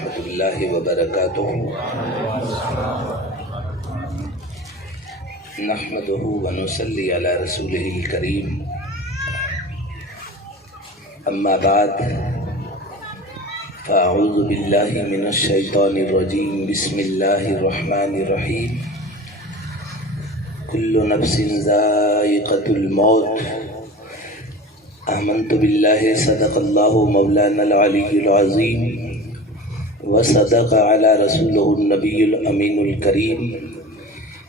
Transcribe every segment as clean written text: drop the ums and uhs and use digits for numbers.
ورحمۃ اللہ وبرکاتہ۔ نحمده ونصلی علی رسولہ الکریم، اما بعد فاعوذ باللہ من الشیطان الرجیم، بسم اللہ الرحمن الرحیم۔ کل نفس ذائقۃ الموت، آمنت باللہ، صدق اللہ مولانا العلی العظیم، وصدق علی رسولہ النبی الامین الکریم،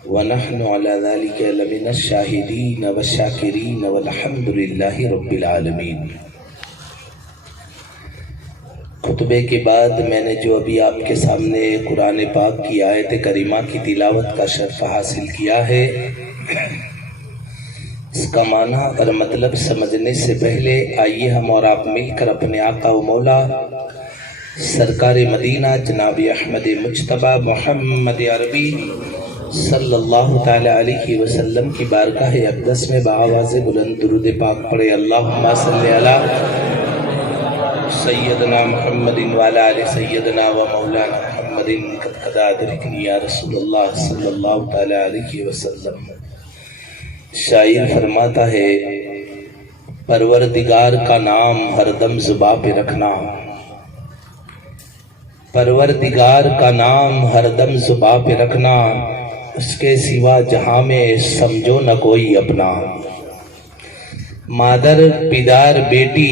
ونحن علی ذلک لمن الشاہدین والشاکرین والحمد للہ رب العالمین۔ خطبے کے بعد میں نے جو ابھی آپ کے سامنے قرآن پاک کی آیت کریمہ کی تلاوت کا شرف حاصل کیا ہے، اس کا معنی اور مطلب سمجھنے سے پہلے آئیے ہم اور آپ مل کر اپنے آقا و مولا سرکار مدینہ جناب احمد مجتبیٰ محمد عربی صلی اللہ تعالی علیہ وسلم کی بارگاہ اقدس میں بآواز بلند درود پاک پڑھے۔ اللہم صلی علی سیدنا محمد وعلی آل سیدنا و مولانا محمد قد قضا ادرکنی یا رسول اللہ صلی اللہ تعالی علیہ وسلم۔ شاعر فرماتا ہے، پروردگار کا نام ہر دم زباں پہ رکھنا، پروردگار کا نام ہر دم زباں پہ رکھنا، اس کے سوا جہاں میں سمجھو نہ کوئی اپنا۔ مادر پدار بیٹی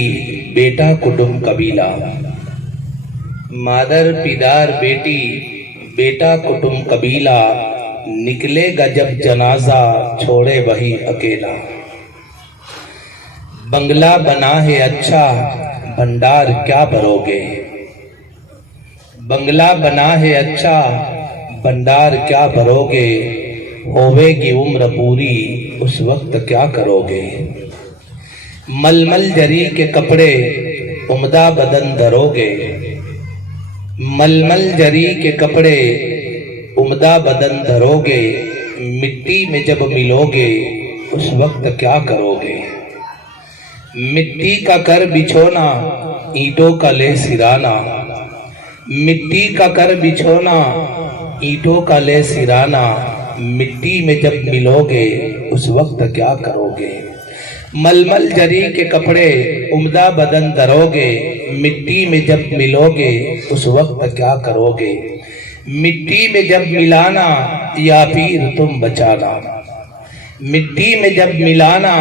بیٹا کٹم قبیلہ، مادر پدار بیٹی بیٹا کٹم قبیلہ، نکلے گا جب جنازہ چھوڑے وہی اکیلا۔ بنگلہ بنا ہے اچھا بھنڈار کیا بھرو گے، بنگلہ بنا ہے اچھا بھنڈار کیا بھرو گے، ہوے گی عمر پوری اس وقت کیا کرو گے۔ ململ جری کے کپڑے عمدہ بدن دھرو گے، ململ جری کے کپڑے عمدہ بدن دھرو گے، مٹی میں جب ملو گے اس وقت کیا کرو گے۔ مٹی کا کر بچھونا اینٹوں کا لے سرانا، مٹی کا کر بچھونا اینٹوں کا لے سرانا، مٹی میں جب ملو گے اس وقت کیا کرو گے۔ ململ جری کے کپڑے عمدہ بدن دھرو گے، مٹی میں جب ملو گے اس وقت کیا کرو گے۔ مٹی میں جب ملانا یا پیر تم بچانا، مٹی میں جب ملانا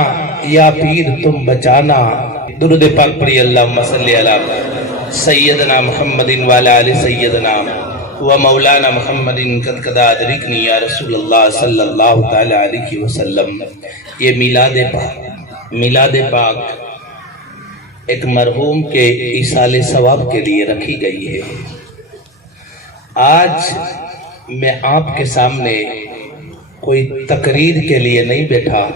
یا پیر تم بچانا۔ درود پاک پڑھی، اللہم صلی علی سیدنا محمد وعلی آل سیدنا و مولانا محمد قد قضا ادرکنی یا رسول اللہ صلی اللہ تعالی علیہ وسلم۔ یہ میلاد پاک ایک مرحوم کے ایصال ثواب کے لیے رکھی گئی ہے۔ آج میں آپ کے سامنے کوئی تقریر کے لیے نہیں بیٹھا،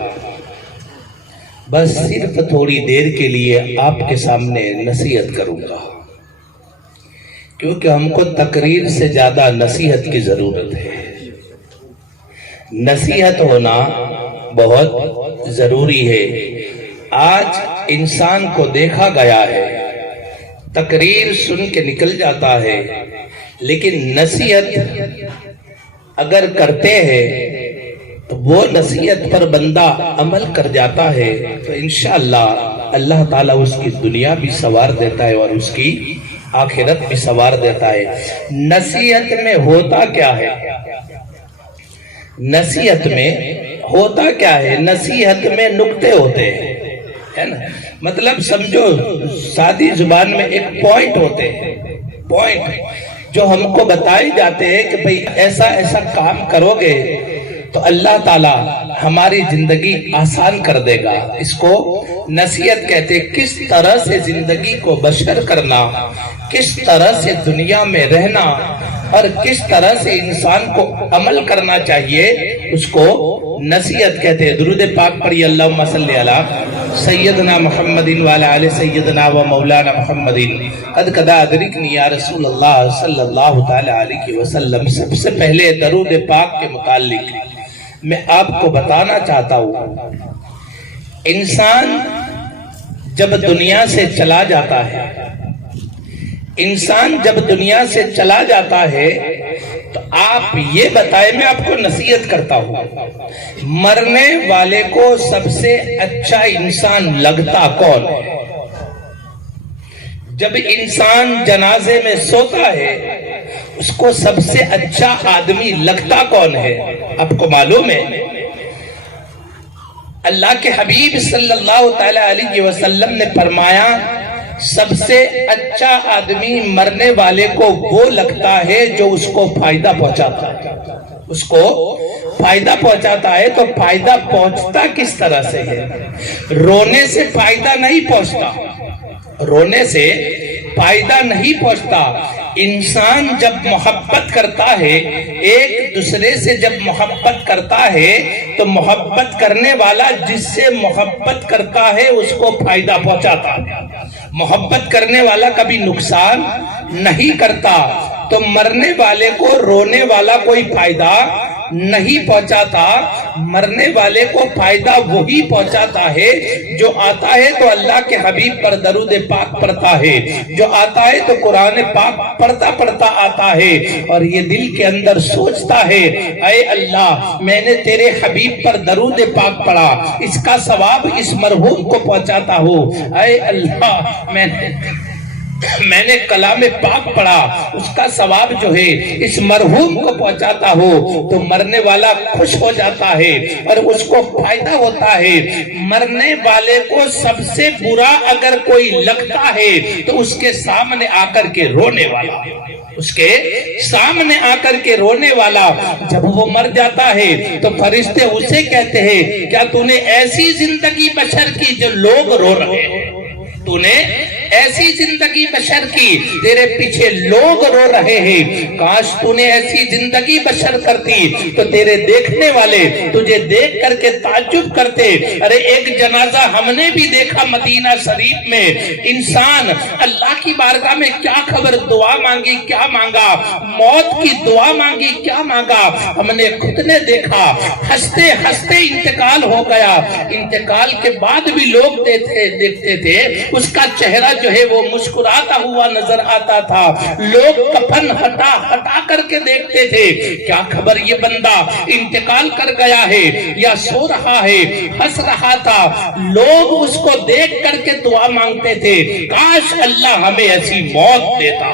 بس صرف تھوڑی دیر کے لیے آپ کے سامنے نصیحت کروں گا، کیونکہ ہم کو تقریر سے زیادہ نصیحت کی ضرورت ہے۔ نصیحت ہونا بہت ضروری ہے۔ آج انسان کو دیکھا گیا ہے تقریر سن کے نکل جاتا ہے، لیکن نصیحت اگر کرتے ہیں تو وہ نصیحت پر بندہ عمل کر جاتا ہے تو انشاءاللہ اللہ تعالیٰ اس کی دنیا بھی سنوار دیتا ہے اور اس کی آخرت بھی سنوار دیتا ہے۔ نصیحت میں ہوتا کیا ہے؟ نصیحت میں ہوتا کیا ہے؟ نصیحت میں نکتے ہوتے ہیں، ہے نا؟ مطلب سمجھو سادی زبان میں ایک پوائنٹ ہوتے ہیں، پوائنٹ جو ہم کو بتائے جاتے ہیں کہ بھئی ایسا ایسا کام کرو گے تو اللہ تعالیٰ ہماری زندگی آسان کر دے گا۔ اس کو نصیحت کہتے ہیں۔ کس طرح سے زندگی کو بشر کرنا، کس طرح سے دنیا میں رہنا اور کس طرح سے انسان کو عمل کرنا چاہیے، اس کو نصیحت کہتے ہیں۔ درود پاک پڑھی، اللہم صلی علی سیدنا محمد وعلی آل سیدنا و مولانا محمد قد قضا ادرکنی یا رسول اللہ صلی اللہ تعالی علیہ وسلم۔ سب سے پہلے درود پاک کے متعلق میں آپ کو بتانا چاہتا ہوں، انسان جب دنیا سے چلا جاتا ہے، انسان جب دنیا سے چلا جاتا ہے تو آپ یہ بتائیں، میں آپ کو نصیحت کرتا ہوں، مرنے والے کو سب سے اچھا انسان لگتا کون ہے؟ جب انسان جنازے میں سوتا ہے اس کو سب سے اچھا آدمی لگتا کون ہے؟ آپ کو معلوم ہے اللہ کے حبیب صلی اللہ تعالی علیہ وسلم نے فرمایا سب سے اچھا آدمی مرنے والے کو وہ لگتا ہے جو اس کو فائدہ پہنچاتا ہے۔ اس کو فائدہ پہنچاتا ہے تو فائدہ پہنچتا کس طرح سے ہے؟ رونے سے فائدہ نہیں پہنچتا، رونے سے فائدہ نہیں پہنچتا۔ انسان جب محبت کرتا ہے، ایک دوسرے سے جب محبت کرتا ہے تو محبت کرنے والا جس سے محبت کرتا ہے اس کو فائدہ پہنچاتا ہے، محبت کرنے والا کبھی نقصان نہیں کرتا۔ تو مرنے والے کو رونے والا کوئی فائدہ نہیں پہنچاتا، مرنے والے کو فائدہ وہی پہنچاتا ہے جو آتا ہے تو اللہ کے حبیب پر درود پاک پڑھتا ہے، جو آتا ہے تو قرآن پاک پڑھتا آتا ہے اور یہ دل کے اندر سوچتا ہے اے اللہ میں نے تیرے حبیب پر درود پاک پڑھا، اس کا ثواب اس مرحوم کو پہنچاتا ہوں، اے اللہ میں نے کلام پاک پڑھا، اس کا ثواب جو ہے اس مرحوم کو پہنچاتا ہو، تو مرنے والا خوش ہو جاتا ہے اور اس کو فائدہ ہوتا ہے۔ مرنے والے کو سب سے برا اگر کوئی لگتا ہے تو اس کے سامنے آ کر کے رونے والا، اس کے سامنے آ کر کے رونے والا جب وہ مر جاتا ہے تو فرشتے اسے کہتے ہیں کیا تو نے ایسی زندگی بشر کی جو لوگ رو رہے ہیں، تو نے ایسی زندگی بشر کی تیرے پیچھے لوگ رو رہے ہیں، کاش تو نے ایسی زندگی بشر کرتی تو تیرے دیکھنے والے تجھے دیکھ کر کے تعجب کرتے، ارے ایک جنازہ ہم نے بھی دیکھا مدینہ شریف میں، انسان اللہ کی بارگاہ میں کیا خبر دعا مانگی کیا مانگا، موت کی دعا مانگی کیا مانگا، ہم نے خود نے دیکھا، ہنستے ہنستے انتقال ہو گیا، انتقال کے بعد بھی لوگ دیکھتے تھے اس کا چہرہ جو ہے وہ مسکراتا ہوا نظر آتا تھا، لوگ کفن ہٹا کر کے دیکھتے تھے کیا خبر یہ بندہ انتقال کر گیا ہے یا سو رہا ہے، ہنس رہا تھا، لوگ اس کو دیکھ کر کے دعا مانگتے تھے کاش اللہ ہمیں ایسی موت دیتا،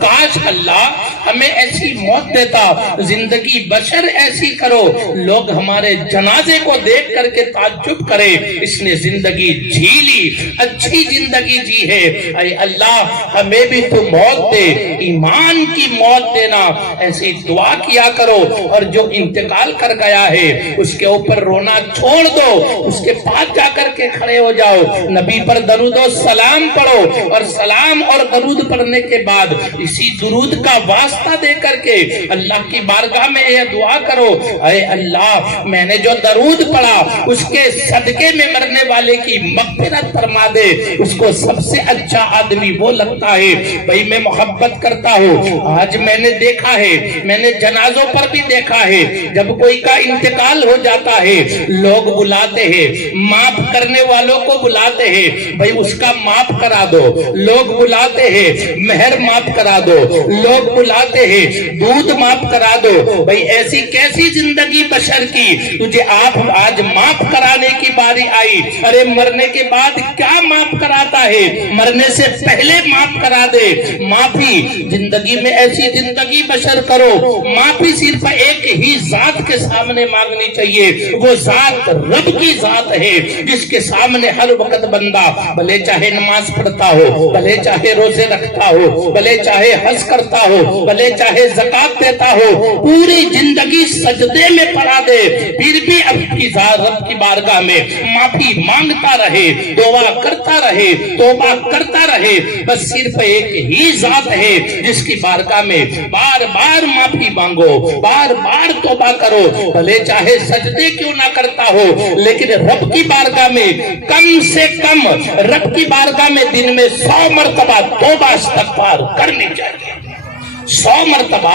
کاش اللہ ہمیں ایسی موت دیتا، زندگی بشر ایسی کرو، لوگ ہمارے جنازے کو دیکھ کر کے تعجب کرے اس نے زندگی جی لی، اچھی زندگی جی ہے، اے اللہ ہمیں بھی تو موت دے، ایمان کی موت دینا، ایسی دعا کیا کرو، اور جو انتقال کر گیا ہے اس کے اوپر رونا چھوڑ دو، اس کے پاس جا کر کے کھڑے ہو جاؤ، نبی پر درود و سلام پڑھو، اور سلام اور درود پڑھنے کے بعد اسی درود کا واسطہ دے کر کے اللہ کی بارگاہ میں یہ دعا کرو اے اللہ میں نے جو درود پڑھا اس کے صدقے میں مرنے والے کی مغفرت فرما دے، اس کو سب سے اچھا آدمی وہ لگتا ہے۔ بھئی میں محبت کرتا ہوں، آج میں نے دیکھا ہے، میں نے جنازوں پر بھی دیکھا ہے، جب کوئی کا انتقال ہو جاتا ہے لوگ بلاتے ہیں، معاف کرنے والوں کو بلاتے ہیں، بھئی اس کا معاف کرا دو، لوگ بلاتے ہیں مہر معاف کرا دو، لوگ بلاتے ہیں دودھ معاف کرا دو، بھئی ایسی کیسی زندگی بشر کی تجھے آپ آج معاف کرانے کی باری آئی، ارے مرنے کے بعد کیا معاف کراتا ہے، مرنے سے پہلے معاف کرا دے، معافی زندگی میں ایسی زندگی بشر کرو، معافی صرف ایک ہی ذات کے سامنے مانگنی چاہیے، وہ ذات رب کی ذات ہے جس کے سامنے ہر وقت بندہ بھلے چاہے نماز پڑھتا ہو، بھلے چاہے روزے رکھتا ہو، بھلے چاہے حج کرتا ہو، بھلے چاہے زکات دیتا ہو، پوری زندگی سجدے میں پڑا دے، پھر بھی رب کی بارگاہ میں معافی مانگتا رہے، دعا کرتا رہے، توبہ کرتا رہے، بس صرف ایک ہی ذات ہے جس کی بارگاہ میں بار بار معافی مانگو، بار بار توبہ کرو، بھلے چاہے سجدے کیوں نہ کرتا ہو، لیکن رب کی بارگاہ میں کم سے کم رب کی بارگاہ میں دن میں 100 مرتبہ توبہ استغفار کرنی چاہیے، 100 مرتبہ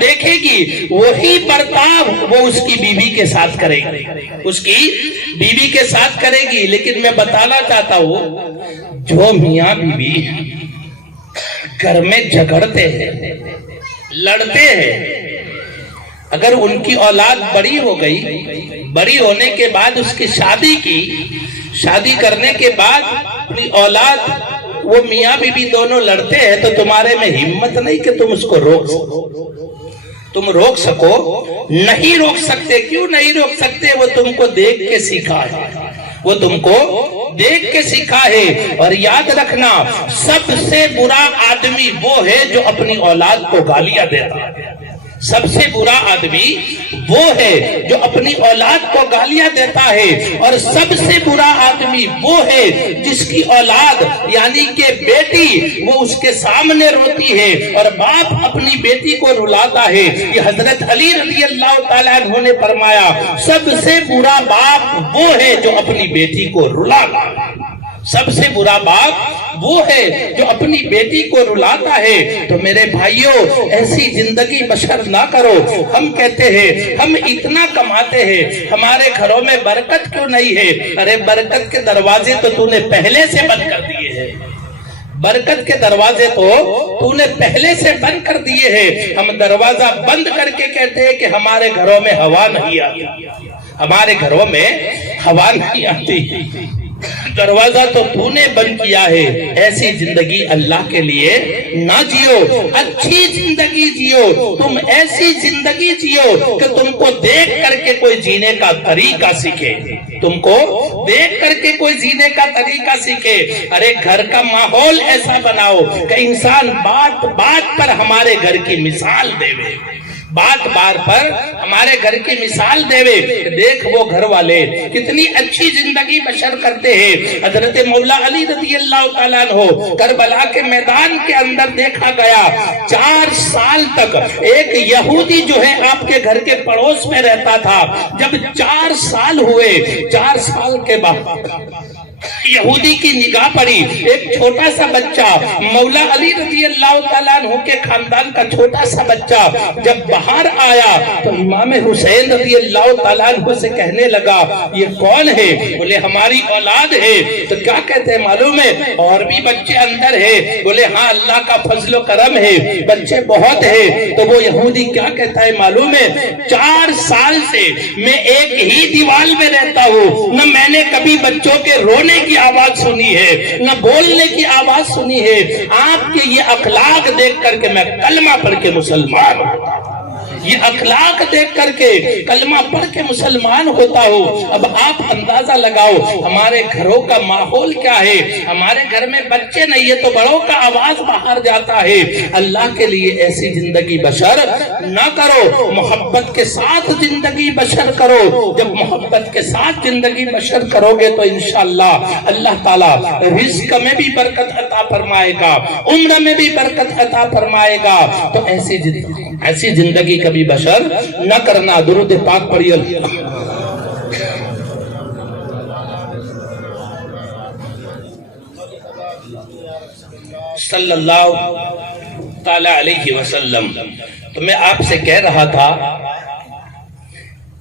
دیکھے گی وہی برتاؤ وہ اس کی بیوی کے ساتھ کرے گی، اس کی بیوی کے ساتھ کرے گی۔ لیکن میں بتانا چاہتا ہوں جو میاں بیوی گھر میں جھگڑتے ہیں، لڑتے ہیں، اگر ان کی اولاد بڑی ہو گئی، بڑی ہونے کے بعد اس کی شادی کی، شادی کرنے کے بعد اپنی اولاد وہ میاں بیوی دونوں لڑتے ہیں، تو تمہارے میں ہمت نہیں کہ تم اس کو روک سکو، تم روک سکو؟ نہیں روک سکتے۔ کیوں نہیں روک سکتے؟ وہ تم کو دیکھ کے سیکھا ہے، وہ تم کو دیکھ کے سیکھا ہے۔ اور یاد رکھنا سب سے برا آدمی وہ ہے جو اپنی اولاد کو گالیاں دیتا ہے، سب سے برا آدمی وہ ہے جو اپنی اولاد کو گالیاں دیتا ہے، اور سب سے برا آدمی وہ ہے جس کی اولاد یعنی کہ بیٹی وہ اس کے سامنے روتی ہے اور باپ اپنی بیٹی کو رلاتا ہے۔ یہ حضرت علی رضی اللہ تعالیٰ عنہ نے فرمایا سب سے برا باپ وہ ہے جو اپنی بیٹی کو رلاتا ہے، سب سے برا باپ وہ ہے جو اپنی بیٹی کو رلاتا ہے۔ تو میرے بھائیوں ایسی زندگی بسر نہ کرو۔ ہم کہتے ہیں ہم اتنا کماتے ہیں، ہمارے گھروں میں برکت کیوں نہیں ہے؟ ارے برکت کے دروازے تو تو نے پہلے سے بند کر دیے ہیں، برکت کے دروازے تو نے پہلے سے بند کر دیے ہیں۔ ہم دروازہ بند کر کے کہتے ہیں کہ ہمارے گھروں میں ہوا نہیں آتی، ہمارے گھروں میں ہوا نہیں آتی۔ دروازہ تو نے بند کیا ہے۔ ایسی زندگی اللہ کے لیے نہ جیو، اچھی زندگی جیو۔ تم ایسی زندگی جیو کہ تم کو دیکھ کر کے کوئی جینے کا طریقہ سیکھے، تم کو دیکھ کر کے کوئی جینے کا طریقہ سیکھے۔ ارے گھر کا ماحول ایسا بناؤ کہ انسان بات بات پر ہمارے گھر کی مثال دے، بات بار پر ہمارے گھر کی مثال دے، دیکھ وہ گھر والے کتنی اچھی زندگی بسر کرتے ہیں۔ حضرت مولا علی رضی اللہ تعالیٰ عنہ کربلا کے میدان کے اندر دیکھا گیا 4 سال تک ایک یہودی جو ہے آپ کے گھر کے پڑوس میں رہتا تھا۔ جب 4 سال ہوئے، 4 سال کے بعد یہودی کی نگاہ پڑی، ایک چھوٹا سا بچہ مولا علی رضی اللہ تعالیٰ عنہ کے خاندان کا چھوٹا سا بچہ جب باہر آیا تو امام حسین رضی اللہ تعالیٰ عنہ سے کہنے لگا یہ کون ہے؟ بولے ہماری اولاد ہے۔ تو کیا کہتے ہیں معلوم ہے؟ اور بھی بچے اندر ہے؟ بولے ہاں اللہ کا فضل و کرم ہے، بچے بہت ہے۔ تو وہ یہودی کیا کہتا ہے معلوم ہے؟ 4 سال سے میں ایک ہی دیوار میں رہتا ہوں، نہ میں نے کبھی بچوں کے رونے کی آواز سنی ہے، نہ بولنے کی آواز سنی ہے۔ آپ کے یہ اخلاق دیکھ کر کے میں کلمہ پڑھ کے مسلمان ہوتا ہوں، یہ اخلاق دیکھ کر کے کلمہ پڑھ کے مسلمان ہوتا ہوں۔ اب آپ اندازہ لگاؤ ہمارے گھروں کا ماحول کیا ہے۔ ہمارے گھر میں بچے نہیں ہے تو بڑوں کا آواز باہر جاتا ہے۔ اللہ کے لیے ایسی زندگی بسر نہ کرو، محبت کے ساتھ زندگی بسر کرو۔ جب محبت کے ساتھ زندگی بسر کرو گے تو انشاءاللہ اللہ تعالیٰ رزق میں بھی برکت عطا فرمائے گا، عمر میں بھی برکت عطا فرمائے گا۔ تو ایسی زندگی کبھی بشر نہ کرنا۔ درود پاک پڑھیے۔ صلی اللہ تعالی علیہ وسلم۔ تو میں آپ سے کہہ رہا تھا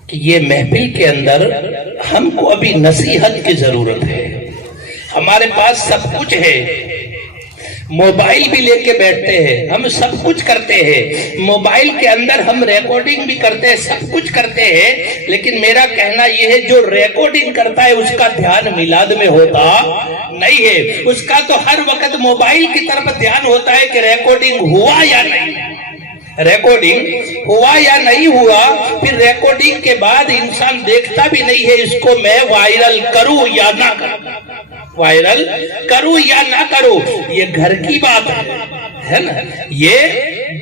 کہ یہ محفل کے اندر ہم کو ابھی نصیحت کی ضرورت ہے۔ ہمارے پاس سب کچھ ہے، موبائل بھی لے کے بیٹھتے ہیں، ہم سب کچھ کرتے ہیں، موبائل کے اندر ہم ریکارڈنگ بھی کرتے ہیں، سب کچھ کرتے ہیں۔ لیکن میرا کہنا یہ ہے جو ریکارڈنگ کرتا ہے اس کا دھیان میلاد میں ہوتا نہیں ہے، اس کا تو ہر وقت موبائل کی طرف دھیان ہوتا ہے کہ ریکارڈنگ ہوا یا نہیں، ریکارڈنگ ہوا یا نہیں ہوا۔ پھر ریکارڈنگ کے بعد انسان دیکھتا بھی نہیں ہے اس کو میں وائرل کروں یا نہ کروں، وائرل کروں یا نہ کروں۔ یہ گھر کی بات ہے نا، یہ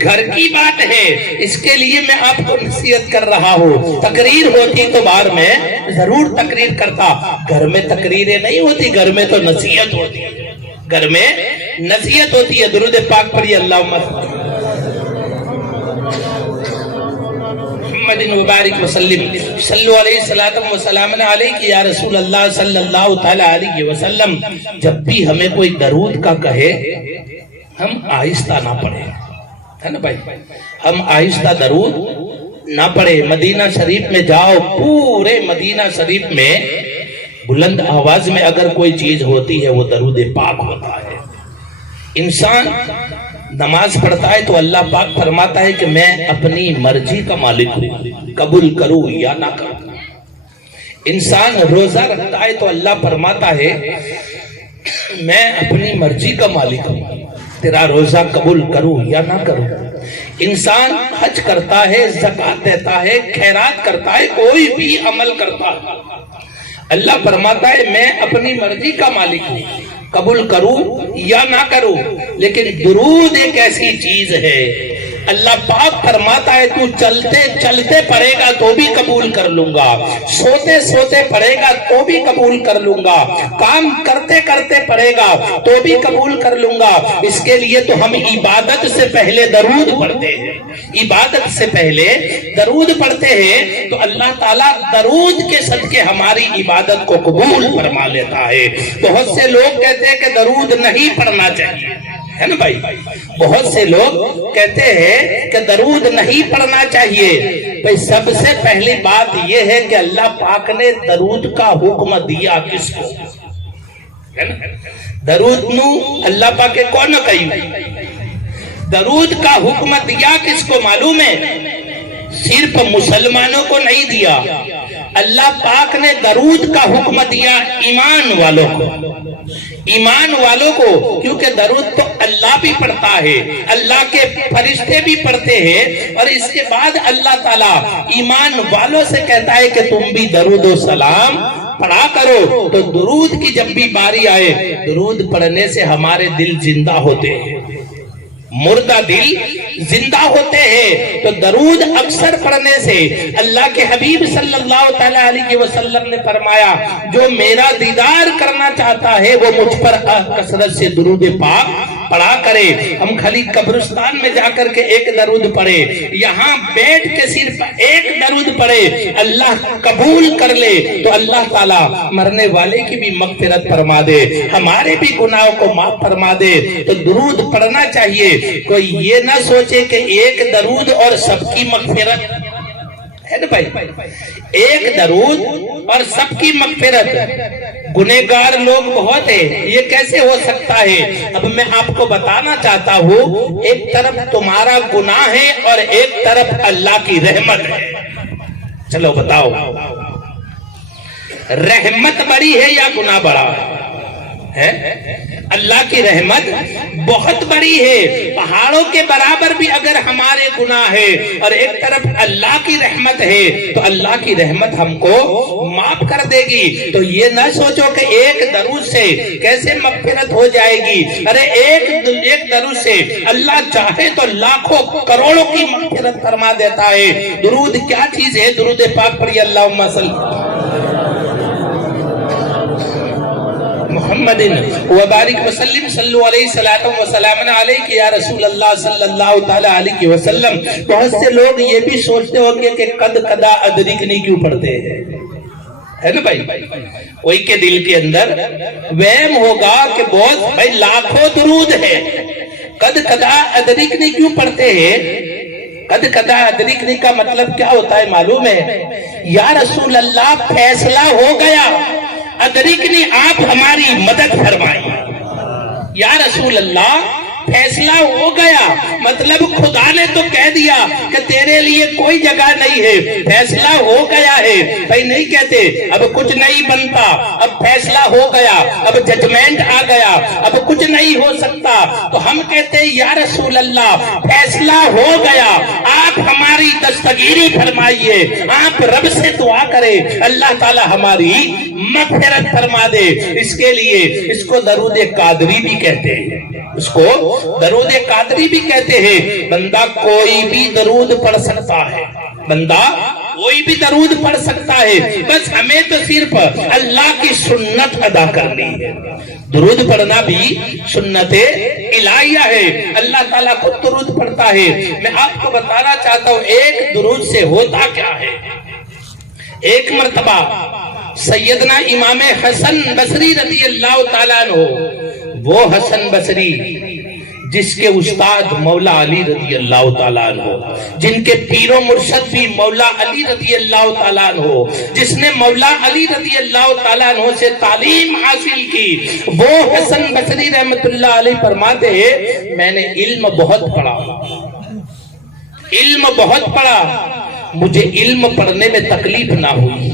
گھر کی بات ہے۔ اس کے لیے میں آپ کو نصیحت کر رہا ہوں۔ تقریر ہوتی تو بار میں ضرور تقریر کرتا، گھر میں تقریریں نہیں ہوتی، گھر میں تو نصیحت ہوتی ہے، گھر میں نصیحت ہوتی ہے۔ درود پاک پڑھیے۔ اللہم محمد وبارک وسلم صلو علیہ الصلوۃ والسلام علیہ یا رسول اللہ صلی اللہ تعالی علیہ وسلم۔ جب بھی ہمیں کوئی درود کا کہے ہم آہستہ نہ پڑھیں، ہے نا بھائی. ہم آہستہ درود نہ پڑھے. مدینہ شریف میں جاؤ, پورے مدینہ شریف میں بلند آواز میں اگر کوئی چیز ہوتی ہے وہ درود پاک ہوتا ہے. انسان نماز پڑھتا ہے تو اللہ پاک فرماتا ہے کہ میں اپنی مرضی کا مالک ہوں, قبول کروں یا نہ کروں. انسان روزہ رکھتا ہے تو اللہ فرماتا ہے میں اپنی مرضی کا مالک ہوں, تیرا روزہ قبول کروں یا نہ کروں. انسان حج کرتا ہے, زکات دیتا ہے, خیرات کرتا ہے, کوئی بھی عمل کرتا ہے, اللہ فرماتا ہے میں اپنی مرضی کا مالک ہوں, قبول کروں یا نہ کروں. لیکن درود ایک ایسی چیز ہے, اللہ پاک فرماتا ہے تو چلتے چلتے پڑھے گا تو بھی قبول کر لوں گا, سوتے سوتے پڑھے گا تو بھی قبول کر لوں گا, کام کرتے کرتے پڑھے گا تو بھی قبول کر لوں گا. اس کے لیے تو ہم عبادت سے پہلے درود پڑھتے ہیں, عبادت سے پہلے درود پڑھتے ہیں تو اللہ تعالیٰ درود کے صدقے ہماری عبادت کو قبول فرما لیتا ہے. بہت سے لوگ کہتے ہیں کہ درود نہیں پڑھنا چاہیے, ہے نا بھائی. بہت سے لوگ کہتے ہیں کہ درود نہیں پڑھنا چاہیے. بھائی سب سے پہلی بات یہ ہے کہ اللہ پاک نے درود کا حکم دیا کس کو, ہے نا. درود نو اللہ پاک کے کون کہی, درود کا حکم دیا کس کو معلوم ہے؟ صرف مسلمانوں کو نہیں دیا, اللہ پاک نے درود کا حکم دیا ایمان والوں کو, ایمان والوں کو. کیونکہ درود تو اللہ بھی پڑھتا ہے, اللہ کے فرشتے بھی پڑھتے ہیں, اور اس کے بعد اللہ تعالیٰ ایمان والوں سے کہتا ہے کہ تم بھی درود و سلام پڑھا کرو. تو درود کی جب بھی باری آئے, درود پڑھنے سے ہمارے دل زندہ ہوتے ہیں, مردہ دل زندہ ہوتے ہیں. تو درود اکثر پڑھنے سے اللہ کے حبیب صلی اللہ تعالی علیہ وسلم نے فرمایا جو میرا دیدار کرنا چاہتا ہے وہ مجھ پر کثرت سے درود پاک پڑھا کرے. ہم خالی قبرستان میں جا کر کے ایک درود پڑھے, یہاں بیٹھ کے صرف ایک درود پڑھے, اللہ قبول کر لے تو اللہ تعالیٰ مرنے والے کی بھی مغفرت فرما دے, ہمارے بھی گناہوں کو معاف فرما دے. تو درود پڑھنا چاہیے. کوئی یہ نہ سوچے کہ ایک درود اور سب کی مغفرت, ہے نا بھائی, ایک درود اور سب کی مغفرت. گنہگار لوگ بہت ہیں, یہ کیسے ہو سکتا ہے؟ اب میں آپ کو بتانا چاہتا ہوں, ایک طرف تمہارا گناہ ہے اور ایک طرف اللہ کی رحمت ہے. چلو بتاؤ, رحمت بڑی ہے یا گناہ بڑا ہے؟ اللہ کی رحمت بہت بڑی ہے, پہاڑوں کے برابر بھی اگر ہمارے گناہ ہے, اور ایک طرف اللہ کی رحمت ہے تو اللہ کی رحمت ہم کو معاف کر دے گی. تو یہ نہ سوچو کہ ایک درود سے کیسے مغفرت ہو جائے گی. ارے ایک درود سے اللہ چاہے تو لاکھوں کروڑوں کی مغفرت فرما دیتا ہے. درود کیا چیز ہے؟ درود پاک پڑھیے, اللہم صلی محمد وبارک وسلم صلو علیہ صلاۃ وسلام علیہ یا رسول اللہ صلی اللہ تعالی علیہ وسلم. بہت سے لوگ یہ بھی سوچتے ہوں گے کہ قد قدا ادرکنی کیوں پڑھتے ہیں, ہے نا بھائی. کوئی کے دل کے اندر وہم ہوگا کہ بہت بھائی لاکھوں درود ہے, قد قدا ادرکنی کیوں پڑھتے ہیں؟ قد قدا ادرکنی کا مطلب کیا ہوتا ہے معلوم ہے؟ یا رسول اللہ فیصلہ ہو گیا, ادرکنی آپ ہماری مدد فرمائیں. یا رسول اللہ فیصلہ ہو گیا, مطلب خدا نے تو کہہ دیا کہ تیرے لیے کوئی جگہ نہیں ہے, فیصلہ ہو گیا ہے. بھائی نہیں کہتے اب کچھ نہیں بنتا, اب فیصلہ ہو گیا, اب ججمنٹ آ گیا, اب کچھ نہیں ہو سکتا. تو ہم کہتے ہیں یا رسول اللہ فیصلہ ہو گیا, آپ ہماری دستگیری فرمائیے, آپ رب سے دعا کریں, اللہ تعالی ہماری مغفرت فرما دے. اس کے لیے اس کو درود قادری بھی کہتے ہیں, اس کو درود قادری بھی کہتے ہیں. بندہ کوئی بھی درود پڑھ سکتا ہے, بندہ کوئی بھی درود پڑھ سکتا ہے, بس ہمیں تو صرف اللہ کی سنت ادا کرنی ہے. درود پڑھنا بھی سنت الہیہ ہے, اللہ تعالیٰ خود درود پڑھتا ہے. میں آپ کو بتانا چاہتا ہوں ایک درود سے ہوتا کیا ہے. ایک مرتبہ سیدنا امام حسن بصری رضی اللہ تعالیٰ عنہ, وہ حسن بصری جس کے استاد مولا علی رضی اللہ تعالیٰ عنہ، جن کے پیر و مرشد بھی مولا علی رضی اللہ تعالیٰ عنہ، جس نے مولا علی رضی اللہ تعالیٰ عنہ سے تعلیم حاصل کی، وہ حسن بصری رحمت اللہ علیہ فرماتے ہیں میں نے علم بہت پڑھا، علم بہت پڑھا، مجھے علم پڑھنے میں تکلیف نہ ہوئی،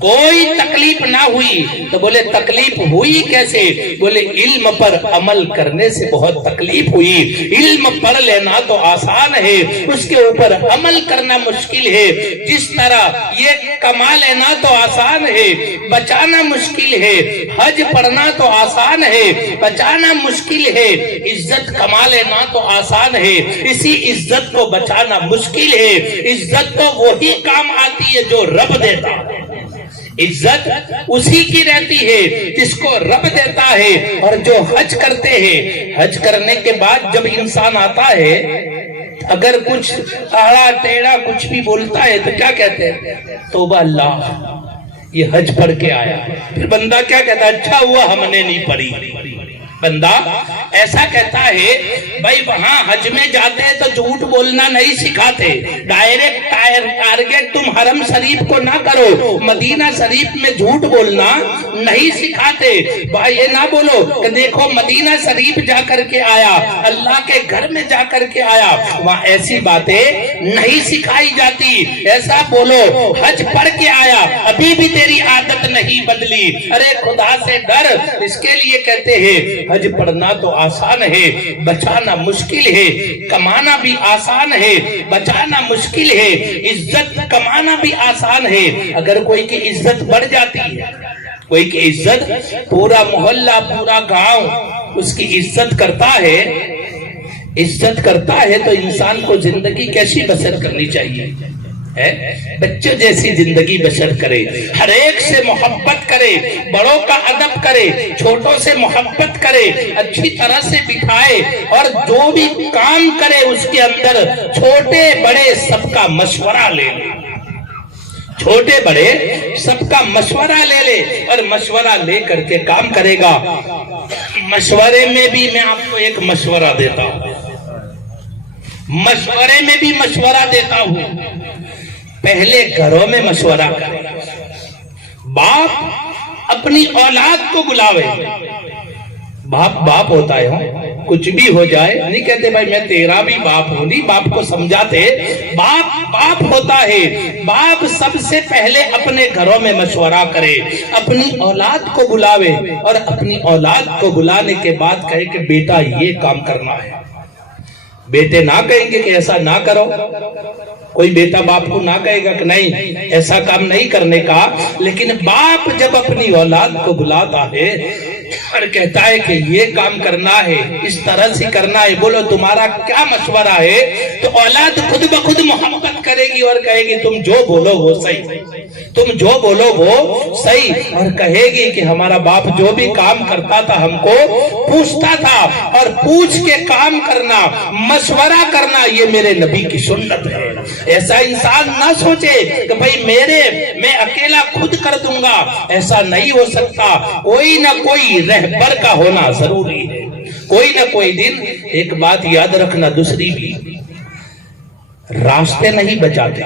کوئی تکلیف نہ ہوئی۔ تو بولے تکلیف ہوئی کیسے؟ بولے علم پر عمل کرنے سے بہت تکلیف ہوئی۔ علم پڑھ لینا تو آسان ہے، اس کے اوپر عمل کرنا مشکل ہے۔ جس طرح یہ کما لینا تو آسان ہے، بچانا مشکل ہے۔ حج پڑھنا تو آسان ہے، بچانا مشکل ہے۔ عزت کما لینا تو آسان ہے، اسی عزت کو بچانا مشکل ہے۔ عزت تو وہی کام آتی ہے جو رب دیتا ہے، عزت اسی کی رہتی ہے جس کو رب دیتا ہے۔ اور جو حج کرتے ہیں، حج کرنے کے بعد جب انسان آتا ہے، اگر کچھ آڑا ٹیڑھا کچھ بھی بولتا ہے تو کیا کہتے ہیں؟ توبہ اللہ، یہ حج پڑھ کے آیا۔ پھر بندہ کیا کہتا ہے؟ اچھا ہوا ہم نے نہیں پڑھی۔ بندہ ایسا کہتا ہے بھائی وہاں حج میں جاتے ہیں تو جھوٹ بولنا نہیں سکھاتے، ڈائریکٹ ٹارگٹ تم حرم شریف کو نہ کرو، مدینہ شریف میں جھوٹ بولنا نہیں سکھاتے۔ بھائی یہ نہ بولو کہ دیکھو مدینہ شریف جا کر کے آیا، اللہ کے گھر میں جا کر کے آیا، وہاں ایسی باتیں نہیں سکھائی جاتی۔ ایسا بولو حج پڑھ کے آیا، ابھی بھی تیری عادت نہیں بدلی، ارے خدا سے ڈر۔ اس کے لیے کہتے ہیں حج پڑھنا تو آسان ہے، بچانا مشکل ہے۔ کمانا بھی آسان ہے، بچانا مشکل ہے۔ عزت کمانا بھی آسان ہے، اگر کوئی کی عزت بڑھ جاتی ہے، کوئی کی عزت پورا محلہ پورا گاؤں اس کی عزت کرتا ہے، عزت کرتا ہے تو انسان کو زندگی کیسی بسر کرنی چاہیے؟ بچوں جیسی زندگی بسر کرے، ہر ایک سے محبت کرے، بڑوں کا ادب کرے، چھوٹوں سے محبت کرے، اچھی طرح سے بٹھائے، اور جو بھی کام کرے اس کے اندر چھوٹے بڑے سب کا مشورہ لے لے، چھوٹے بڑے سب کا مشورہ لے لے، اور مشورہ لے کر کے کام کرے گا۔ مشورے میں بھی میں آپ کو ایک مشورہ دیتا ہوں، مشورے میں بھی مشورہ دیتا ہوں، پہلے گھروں میں مشورہ کرے، باپ اپنی اولاد کو بلاوے۔ باپ ہوتا ہے، کچھ بھی ہو جائے نہیں کہتے بھائی میں تیرا بھی باپ ہوں، نہیں، باپ کو سمجھاتے باپ ہوتا ہے۔ باپ سب سے پہلے اپنے گھروں میں مشورہ کرے، اپنی اولاد کو بلاوے، اور اپنی اولاد کو بلانے کے بعد کہے کہ بیٹا یہ کام کرنا ہے۔ بیٹے نہ کہیں گے کہ ایسا نہ کرو، کوئی بیٹا باپ کو نہ کہے گا کہ نہیں ایسا کام نہیں کرنے کا، لیکن باپ جب اپنی اولاد کو بلاتا ہے اور کہتا ہے کہ یہ کام کرنا ہے، اس طرح سے کرنا ہے، بولو تمہارا کیا مشورہ ہے؟ تو اولاد خود بخود محبت کرے گی اور کہے گی تم جو بولو وہ صحیح، تم جو بولو وہ صحیح، اور کہے گی کہ ہمارا باپ جو بھی کام کرتا تھا ہم کو پوچھتا تھا، اور پوچھ کے کام کرنا، مشورہ کرنا، یہ میرے نبی کی سنت ہے۔ ایسا انسان نہ سوچے کہ بھئی میں اکیلا خود کر دوں گا، ایسا نہیں ہو سکتا، کوئی نہ کوئی رہبر کا ہونا ضروری ہے۔ کوئی نہ کوئی دن، ایک بات یاد رکھنا دوسری بھی، راستے نہیں بچاتے،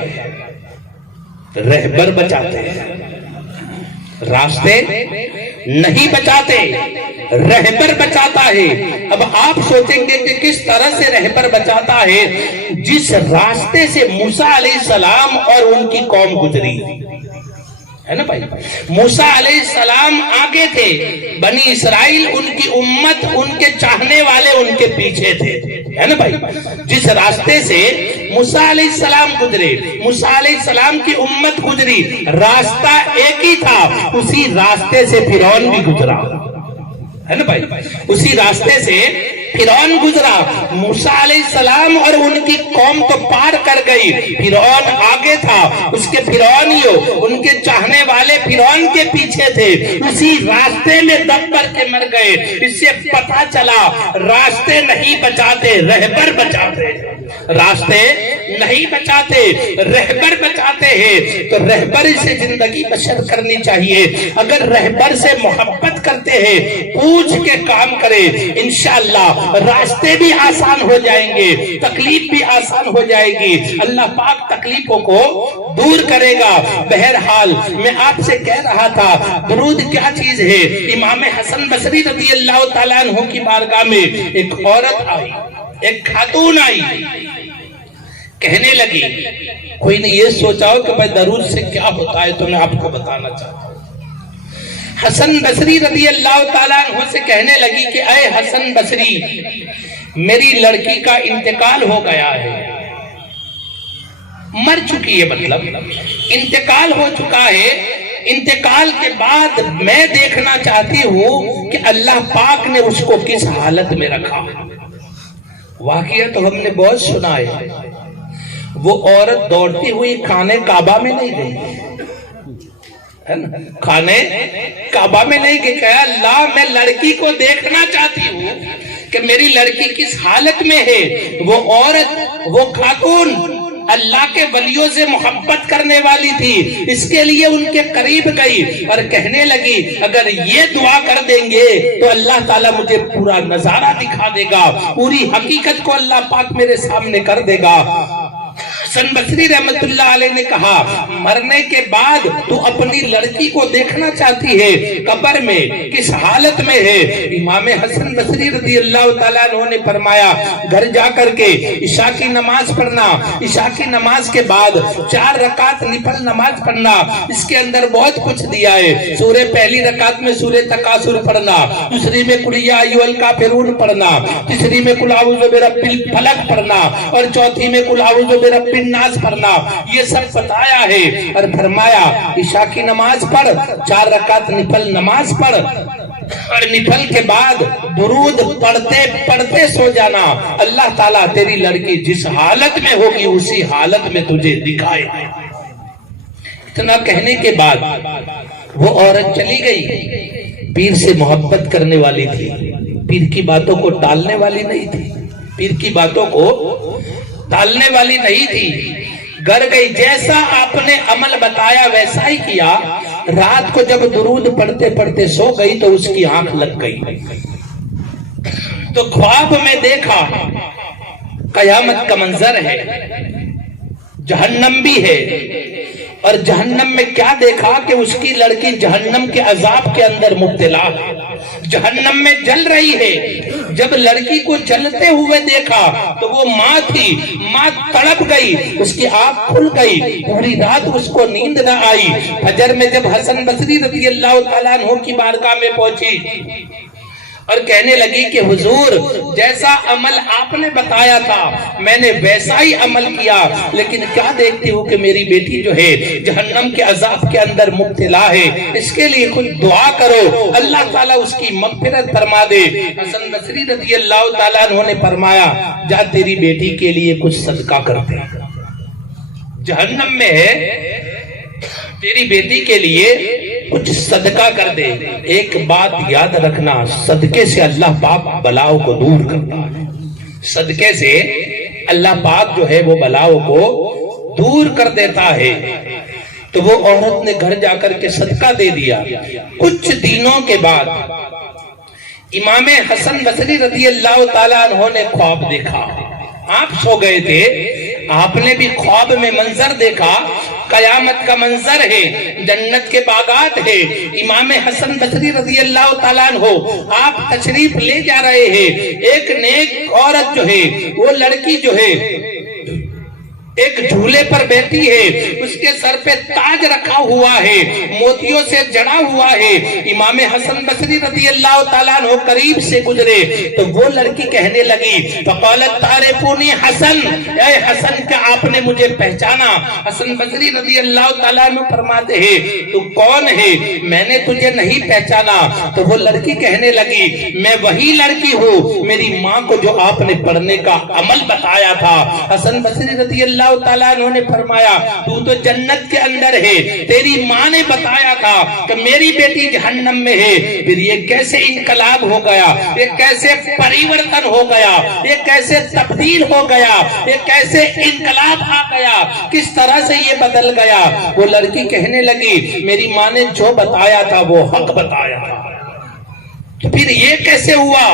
رہبر بچاتے ہیں، راستے نہیں بچاتے، رہبر بچاتا ہے۔ اب آپ سوچیں گے کہ کس طرح سے رہبر بچاتا ہے؟ جس راستے سے موسیٰ علیہ السلام اور ان کی قوم گزری ہے نا بھائی، موسیٰ علیہ السلام آگے تھے، بنی اسرائیل ان کی امت، ان کے چاہنے والے ان کے پیچھے تھے، ہے نا بھائی۔ جس راستے سے موسیٰ علیہ السلام گزرے، موسیٰ علیہ السلام کی امت گزری، راستہ ایک ہی تھا، اسی راستے سے فرعون بھی گزرا، ہے نا بھائی، اسی راستے سے فرعون گزرا۔ موسیٰ علیہ السلام اور ان کی قوم تو پار کر گئی، فرعون آگے تھا، اس کے فرعونیوں، ان کے چاہنے والے فرعون کے پیچھے تھے، اسی راستے میں دب کر کے مر گئے۔ اس سے پتہ چلا راستے نہیں بچاتے، رہبر بچاتے۔ راستے نہیں بچاتے، رہبر بچاتے ہیں، تو رہبر سے زندگی بسر کرنی چاہیے۔ اگر رہبر سے محبت کرتے ہیں، پوچھ کے کام کرے، انشاءاللہ راستے بھی آسان ہو جائیں گے، تکلیف بھی آسان ہو جائے گی، اللہ پاک تکلیفوں کو دور کرے گا۔ بہرحال میں آپ سے کہہ رہا تھا درود کیا چیز ہے۔ امام حسن بصری رضی اللہ تعالیٰ عنہ کی بارگاہ میں ایک عورت آئی، ایک خاتون آئی، کہنے لگی، کوئی نے یہ سوچا ہو کہ بھائی درود سے کیا ہوتا ہے، تو میں آپ کو بتانا چاہتا ہوں۔ حسن بصری رضی اللہ تعالیٰ عنہ سے کہنے لگی کہ اے حسن بصری، میری لڑکی کا انتقال ہو گیا ہے، مر چکی ہے، مطلب انتقال ہو چکا ہے۔ انتقال کے بعد میں دیکھنا چاہتی ہوں کہ اللہ پاک نے اس کو کس حالت میں رکھا۔ واقعہ تو ہم نے بہت سنا ہے، وہ عورت دوڑتی ہوئی خانے کعبہ میں نہیں گئی، خانے کعبہ میں نہیں گئی، کہا اللہ میں لڑکی کو دیکھنا چاہتی ہوں کہ میری لڑکی کس حالت میں ہے۔ وہ عورت، وہ خاتون اللہ کے ولیوں سے محبت کرنے والی تھی، اس کے لیے ان کے قریب گئی اور کہنے لگی اگر یہ دعا کر دیں گے تو اللہ تعالیٰ مجھے پورا نظارہ دکھا دے گا، پوری حقیقت کو اللہ پاک میرے سامنے کر دے گا۔ حسن بصری رحمت اللہ علیہ نے کہا مرنے کے بعد تو اپنی لڑکی کو دیکھنا چاہتی ہے، قبر میں کس حالت میں ہے؟ امام حسن بصری رضی اللہ تعالیٰ عنہ نے فرمایا گھر جا کر کے عشاء کی نماز پڑھنا، عشاء کی نماز کے بعد 4 رکعت نفل نماز پڑھنا، اس کے اندر بہت کچھ دیا ہے۔ سورہ پہلی رکعت میں سورہ تکاثر پڑھنا، دوسری میں قل یا ایھا الکافرون پڑھنا، تیسری میں قل اعوذ برب الفلق پڑھنا اور چوتھی میں قل اعوذ برب الناس پڑھنا، یہ سب بتایا ہے۔ اور فرمایا عشاء کی نماز پڑھ، 4 رکعت نفل نماز پڑھ اور نفل کے بعد درود پڑھتے پڑھتے سو جانا، اللہ تعالیٰ تیری لڑکی جس حالت میں ہوگی اسی حالت میں تجھے دکھائے۔ اتنا کہنے کے بعد وہ عورت چلی گئی، پیر سے محبت کرنے والی تھی، پیر کی باتوں کو ٹالنے والی نہیں تھی، پیر کی باتوں کو ٹالنے والی نہیں تھی، گھر گئی، جیسا آپ نے عمل بتایا ویسا ہی کیا۔ رات کو جب درود پڑھتے پڑھتے سو گئی تو اس کی آنکھ لگ گئی، تو خواب میں دیکھا قیامت کا منظر ہے، جہنم بھی ہے، اور جہنم میں کیا دیکھا کہ اس کی لڑکی جہنم کے عذاب کے اندر مبتلا ہے، جہنم میں جل رہی ہے۔ جب لڑکی کو جلتے ہوئے دیکھا تو وہ ماں تھی، ماں تڑپ گئی، اس کی آنکھ کھل گئی، پوری رات اس کو نیند نہ آئی۔ فجر میں جب حسن بصری رضی اللہ تعالیٰ عنہ کی بارگاہ میں پہنچی اور کہنے لگی کہ حضور جیسا عمل آپ نے بتایا تھا میں نے ویسا ہی عمل کیا، لیکن کیا دیکھتی ہوں کہ میری بیٹی جو ہے جہنم کے عذاب کے اندر مبتلا ہے، اس کے لیے کچھ دعا کرو، اللہ تعالیٰ اس کی مغفرت فرما دے۔ حسن بصری رضی اللہ تعالیٰ عنہ نے فرمایا جا تیری بیٹی کے لیے کچھ صدقہ کرتے، جہنم میں ہے، تیری بیٹی کے لیے کچھ صدقہ کر دے۔ ایک بات یاد رکھنا، صدقے سے اللہ پاک بلاؤں کو دور کرتا ہے، صدقے سے اللہ پاک جو ہے وہ بلاؤں کو دور کر دیتا ہے۔ تو وہ عورت نے گھر جا کر کے صدقہ دے دیا۔ کچھ دنوں کے بعد امام حسن بصری رضی اللہ تعالیٰ عنہ نے خواب دیکھا، آپ سو گئے تھے، آپ نے بھی خواب میں منظر دیکھا، قیامت کا منظر ہے، جنت کے باغات ہے، امام حسن بصری رضی اللہ تعالیٰ عنہ آپ تشریف لے جا رہے ہیں، ایک نیک عورت جو ہے وہ لڑکی جو ہے ایک جھولے پر بیٹھی ہے، اس کے سر پہ تاج رکھا ہوا ہے، موتیوں سے جڑا ہوا ہے۔ امام حسن بصری رضی اللہ تعالیٰ عنہ قریب سے گزرے تو وہ لڑکی کہنے لگی فقالت تعرفونی حسن، اے حسن کیا آپ نے مجھے پہچانا؟ حسن بصری رضی اللہ تعالیٰ عنہ فرماتے ہیں تو کون ہے؟ میں نے تجھے نہیں پہچانا۔ تو وہ لڑکی کہنے لگی میں وہی لڑکی ہوں میری ماں کو جو آپ نے پڑھنے کا عمل بتایا تھا۔ حسن بصری رضی اللہ تعالیٰ عنہ نے فرمایا تو تو جنت کے اندر ہے، تیری ماں نے بتایا تھا کہ میری بیٹی جہنم میں ہے، پھر یہ کیسے انقلاب ہو گیا، یہ کیسے پریورتن ہو گیا، یہ کیسے تبدیل ہو گیا، یہ کیسے انقلاب آ گیا، کس طرح سے یہ بدل گیا؟ وہ لڑکی کہنے لگی میری ماں نے جو بتایا تھا وہ حق بتایا تھا۔ تو پھر یہ کیسے ہوا؟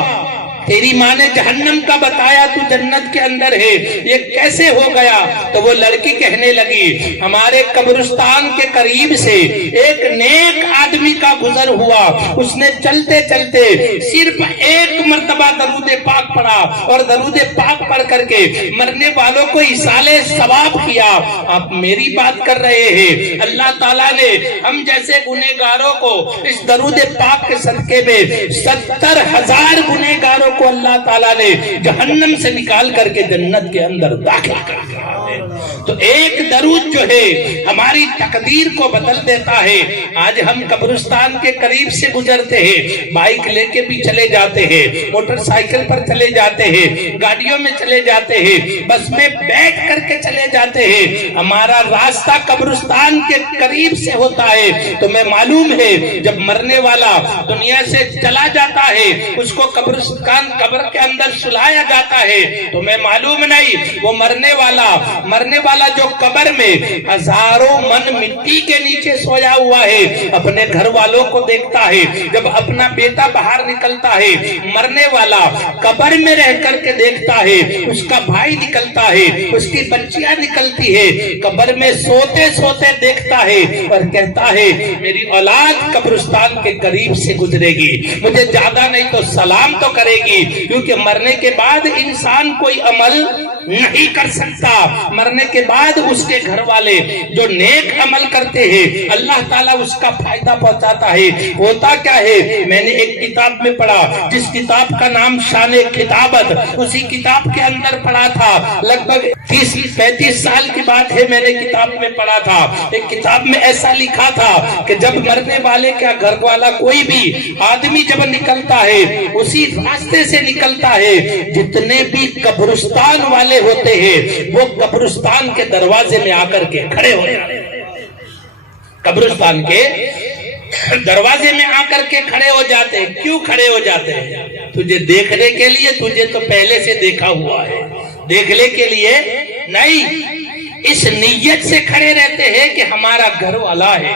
تیری ماں نے جہنم کا بتایا، تو جنت کے اندر ہے، یہ کیسے ہو گیا؟ تو وہ لڑکی کہنے لگی ہمارے قبرستان کے قریب سے ایک نیک آدمی کا گزر ہوا، اس نے چلتے چلتے صرف ایک مرتبہ درود پاک پڑھا، اور درود پاک پڑھ کر کے مرنے والوں کو ایصال ثواب کیا۔ آپ میری بات کر رہے ہیں، اللہ تعالیٰ نے ہم جیسے گنہگاروں کو اس درود پاک کے صدقے میں 70,000 گنہگاروں کو اللہ تعالیٰ نے جہنم سے نکال کر کے جنت کے اندر داخل کر دیا ہے۔ تو ایک درود جو ہے ہماری تقدیر کو بدل دیتا ہے۔ آج ہم قبرستان کے قریب سے گزرتے ہیں، بائک لے کے بھی چلے جاتے ہیں، موٹر سائیکل پر چلے جاتے ہیں، گاڑیوں میں چلے جاتے ہیں، بس میں بیٹھ کر کے چلے جاتے ہیں، ہمارا راستہ قبرستان کے قریب سے ہوتا ہے۔ تو میں معلوم ہے جب مرنے والا دنیا سے چلا جاتا ہے، اس کو قبرستان قبر کے اندر سلایا جاتا ہے، تو میں معلوم نہیں وہ مرنے والا جو قبر میں ہزاروں من مٹی کے نیچے سویا ہوا ہے، اپنے گھر والوں کو دیکھتا ہے۔ جب اپنا بیٹا باہر نکلتا ہے، مرنے والا قبر میں رہ کر کے دیکھتا ہے، اس کا بھائی نکلتا ہے، اس کی بچیاں نکلتی ہے، قبر میں سوتے سوتے دیکھتا ہے اور کہتا ہے میری اولاد قبرستان کے قریب سے گزرے گی، مجھے زیادہ نہیں تو سلام تو کرے گی، کیونکہ مرنے کے بعد انسان کوئی عمل نہیں کر سکتا۔ مرنے کے بعد اس کے گھر والے جو نیک عمل کرتے ہیں اللہ تعالیٰ اس کا فائدہ پہنچاتا ہے۔ ہوتا کیا ہے، میں نے ایک کتاب میں پڑھا جس کتاب کا نام شان کتابت، اسی کتاب کے اندر پڑھا تھا، لگ بھگ 30-35 سال کی بات ہے، میں نے کتاب میں پڑھا تھا، ایک کتاب میں ایسا لکھا تھا کہ جب مرنے والے کا گھر والا کوئی بھی آدمی جب نکلتا ہے اسی راستے سے نکلتا ہے، جتنے بھی قبرستان والے ہوتے ہیں وہ قبرستان کے دروازے میں آ کر کے کھڑے ہو جاتے ہیں، قبرستان کے دروازے میں آ کر کے کھڑے ہو جاتے ہیں۔ کیوں کھڑے ہو جاتے ہیں؟ تجھے دیکھنے کے لیے، تجھے تو پہلے سے دیکھا ہوا ہے، دیکھنے کے لیے نہیں، اس نیت سے کھڑے رہتے ہیں کہ ہمارا گھر والا ہے،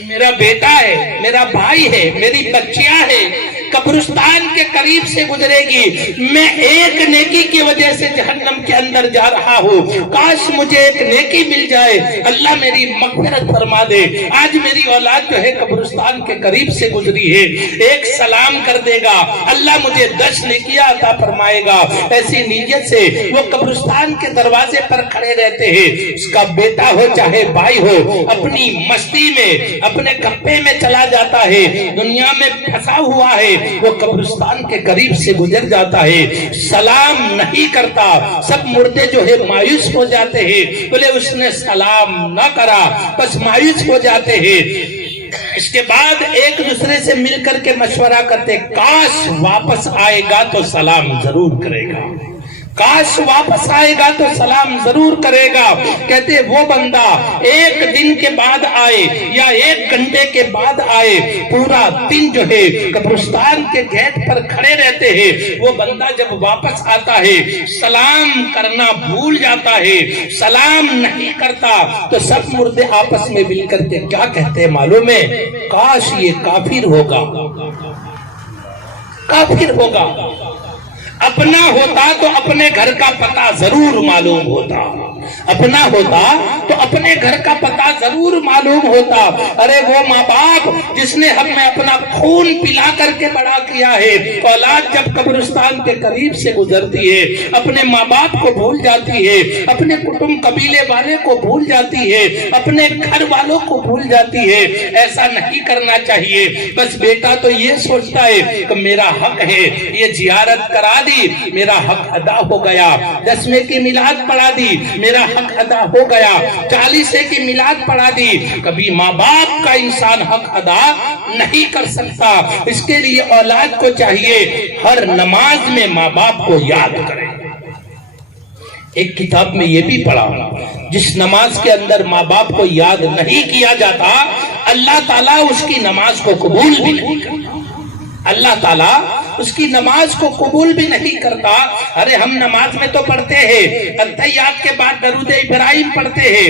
میرا بیٹا ہے، میرا بھائی ہے، میری بچیاں ہیں، قبرستان کے قریب سے گزرے گی، میں ایک نیکی کی وجہ سے جہنم کے اندر جا رہا ہوں، کاش مجھے ایک نیکی مل جائے، اللہ میری مغفرت فرما دے۔ آج میری اولاد جو ہے قبرستان کے قریب سے گزری ہے، ایک سلام کر دے گا، اللہ مجھے 10 نیکیاں عطا فرمائے گا۔ ایسی نیت سے وہ قبرستان کے دروازے پر کھڑے رہتے ہیں، اس کا بیٹا ہو چاہے بھائی ہو، اپنی مستی میں اپنے کپے میں چلا جاتا ہے، دنیا میں پھنسا ہوا ہے، وہ قبرستان کے قریب سے گزر جاتا ہے، سلام نہیں کرتا۔ سب مردے جو ہے مایوس ہو جاتے ہیں، بولے اس نے سلام نہ کرا، بس مایوس ہو جاتے ہیں۔ اس کے بعد ایک دوسرے سے مل کر کے مشورہ کرتے، کاش واپس آئے گا تو سلام ضرور کرے گا، کاش واپس آئے گا تو سلام ضرور کرے گا۔ کہتے وہ بندہ ایک دن کے بعد آئے یا ایک گھنٹے کے بعد آئے، پورا دن جو ہے قبرستان کے گیٹ پر کھڑے رہتے ہیں، وہ بندہ جب واپس آتا ہے سلام کرنا بھول جاتا ہے، سلام نہیں کرتا، تو سب مردے آپس میں مل کر کے کیا کہتے ہیں معلوم ہے؟ کاش یہ کافر ہوگا، کافر ہوگا، اپنا ہوتا تو اپنے گھر کا پتہ ضرور معلوم ہوتا، اپنا ہوتا تو اپنے گھر کا پتہ ضرور معلوم ہوتا۔ ارے وہ ماں باپ جس نے ہمیں اپنا خون پلا کر کے بڑا کیا ہے، اولاد جب قبرستان کے قریب سے گزرتی ہے اپنے ماں باپ کو بھول جاتی ہے، اپنے کٹمب قبیلے والے کو بھول جاتی ہے، اپنے گھر والوں کو بھول جاتی ہے۔ ایسا نہیں کرنا چاہیے۔ بس بیٹا تو یہ سوچتا ہے کہ میرا حق ہے، یہ زیارت کرا دی، میرا حق ادا ہو گیا، 10ویں کی میلاد پڑھا دی، میرا حق ادا ہو گیا، 40 کی میلاد پڑھا دی۔ کبھی ماں باپ کا انسان حق ادا نہیں کر سکتا، اس کے لیے اولاد کو چاہیے ہر نماز میں ماں باپ کو یاد کرے۔ ایک کتاب میں یہ بھی پڑھا، جس نماز کے اندر ماں باپ کو یاد نہیں کیا جاتا اللہ تعالیٰ اس کی نماز کو قبول بھی نہیں کرتا، اللہ تعالیٰ اس کی نماز کو قبول بھی نہیں کرتا۔ ارے ہم نماز میں تو پڑھتے ہیں، التحیات کے بعد درود ابراہیم پڑھتے ہیں،